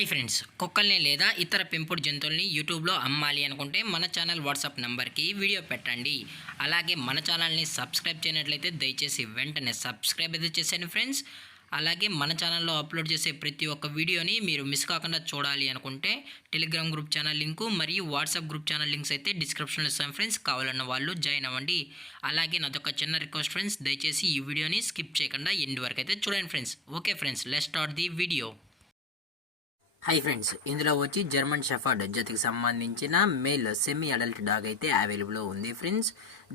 Hi friends, కుక్కల్ని లేదా ఇతర పెంపుడు జంతువుల్ని యూట్యూబ్లో అమ్మాలి అనుకుంటే మన ఛానల్ వాట్సాప్ నెంబర్కి వీడియో పెట్టండి. అలాగే మన ఛానల్ని సబ్స్క్రైబ్ చేయనట్లయితే దయచేసి వెంటనే సబ్స్క్రైబ్ అయితే చేసేయండి ఫ్రెండ్స్. అలాగే మన ఛానల్లో అప్లోడ్ చేసే ప్రతి ఒక్క వీడియోని మీరు మిస్ కాకుండా చూడాలి అనుకుంటే టెలిగ్రామ్ గ్రూప్ ఛానల్ లింకు మరియు వాట్సాప్ గ్రూప్ ఛానల్ లింక్స్ అయితే డిస్క్రిప్షన్లో ఇస్తాను ఫ్రెండ్స్. కావాలన్న వాళ్ళు జాయిన్ అవ్వండి. అలాగే నాదొక చిన్న రిక్వెస్ట్ ఫ్రెండ్స్, దయచేసి ఈ వీడియోని స్కిప్ చేయకుండా ఎండ్ వరకు అయితే చూడండి friends. Okay friends, let's start the video. Hi friends, ఇందులో వచ్చి జర్మన్ షెఫర్డ్ జతకి సంబంధించిన మేల్ సెమీ అడల్ట్ డాగ్ అయితే అవైలబుల్లో ఉంది ఫ్రెండ్స్.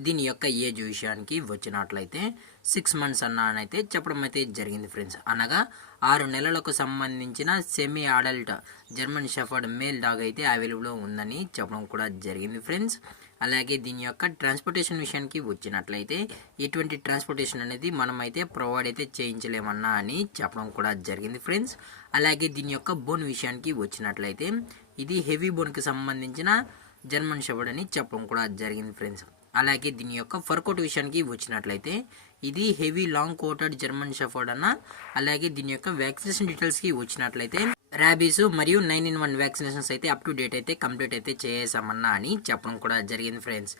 దీని యొక్క ఏజ్ విషయానికి వచ్చినట్లయితే 6 months అన్నానైతే చెప్పడం అయితే జరిగింది ఫ్రెండ్స్. అనగా 6 నెలలకు సంబంధించిన semi adult German shepherd male dog అయితే అవైలబుల్లో ఉందని చెప్పడం కూడా జరిగింది ఫ్రెండ్స్. అలాగే దీని యొక్క ట్రాన్స్పోర్టేషన్ విషయానికి వచ్చినట్లయితే ఎటువంటి ట్రాన్స్పోర్టేషన్ అనేది మనమైతే ప్రొవైడ్ అయితే చేయించలేమన్నా అని చెప్పడం కూడా జరిగింది ఫ్రెండ్స్. అలాగే దీని యొక్క బోన్ విషయానికి వచ్చినట్లయితే ఇది హెవీ బోన్కి సంబంధించిన జర్మన్ షెఫర్డ్ అని చెప్పడం కూడా జరిగింది ఫ్రెండ్స్. అలాగే దీని యొక్క ఫర్ కోట్ విషయానికి వచ్చినట్లయితే ఇది heavy long coated German shepherd అన్న. అలాగే దీని యొక్క వ్యాక్సినేషన్ డీటెయిల్స్కి వచ్చినట్లయితే ర్యాబీస్ మరియు 9-in-1 వ్యాక్సినేషన్స్ అయితే అప్ టు డేట్ అయితే కంప్లీట్ అయితే చేసామన్నా అని చెప్పడం కూడా జరిగింది ఫ్రెండ్స్.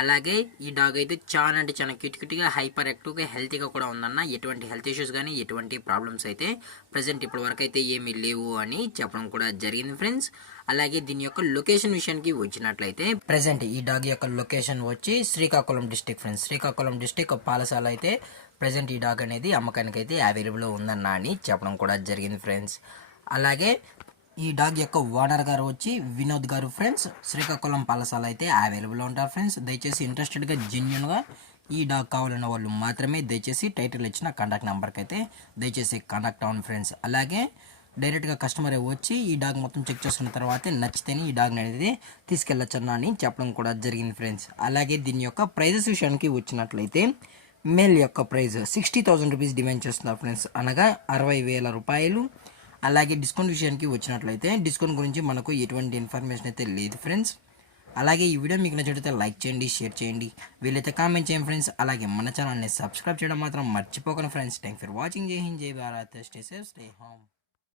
అలాగే ఈ డాగ్ అయితే చాలా అంటే చాలా క్యూట్గా హైపర్ యాక్టివ్గా హెల్తీగా కూడా ఉందన్న. ఎటువంటి హెల్త్ ఇష్యూస్ కానీ ఎటువంటి ప్రాబ్లమ్స్ అయితే ప్రజెంట్ ఇప్పటి వరకు అయితే ఏమీ లేవు అని చెప్పడం కూడా జరిగింది ఫ్రెండ్స్. అలాగే దీని యొక్క లొకేషన్ విషయానికి వచ్చినట్లయితే ప్రజెంట్ ఈ డాగ్ యొక్క లొకేషన్ వచ్చి Srikakulam district friends. Srikakulam district పాలసాల అయితే ప్రజెంట్ ఈ డాగ్ అనేది అమ్మకానికి అయితే అవైలబుల్ ఉందన్న అని చెప్పడం కూడా జరిగింది ఫ్రెండ్స్. అలాగే ఈ డాగ్ యొక్క ఓనర్ గారు వచ్చి వినోద్ గారు ఫ్రెండ్స్. శ్రీకాకుళం పాలసాల అయితే అవైలబుల్లో ఉంటారు ఫ్రెండ్స్. దయచేసి ఇంట్రెస్టెడ్గా జెన్యున్గా ఈ డాగ్ కావాలన్న వాళ్ళు మాత్రమే దయచేసి టైటిల్ ఇచ్చిన కాంటాక్ట్ నెంబర్కి అయితే దయచేసి కాంటాక్ట్ అవ్వండి ఫ్రెండ్స్. అలాగే డైరెక్ట్గా కస్టమర్ వచ్చి ఈ డాగ్ మొత్తం చెక్ చేసుకున్న తర్వాత నచ్చితేనే ఈ డాగ్ని అనేది తీసుకెళ్ళొచ్చన్నా అని చెప్పడం కూడా జరిగింది ఫ్రెండ్స్. అలాగే దీని యొక్క ప్రైజెస్ విషయానికి వచ్చినట్లయితే మేల్ యొక్క ప్రైజ్ 60,000 రూపీస్ డిమాండ్ చేస్తున్నారు ఫ్రెండ్స్. అనగా 60,000 రూపాయలు. అలాగే డిస్కౌంట్ విషయానికి వచ్చినట్లయితే డిస్కౌంట్ గురించి మనకు ఎటువంటి ఇన్ఫర్మేషన్ అయితే లేదు ఫ్రెండ్స్. అలాగే ఈ వీడియో మీకు నచ్చితే లైక్ చేయండి, షేర్ చేయండి, వీలైతే కామెంట్ చేయండి ఫ్రెండ్స్. అలాగే మన ఛానల్ని సబ్స్క్రైబ్ చేయడం మాత్రం మర్చిపోకండి ఫ్రెండ్స్. Thank for watching. జై హింద్, జై Bharat, stay safe, stay home.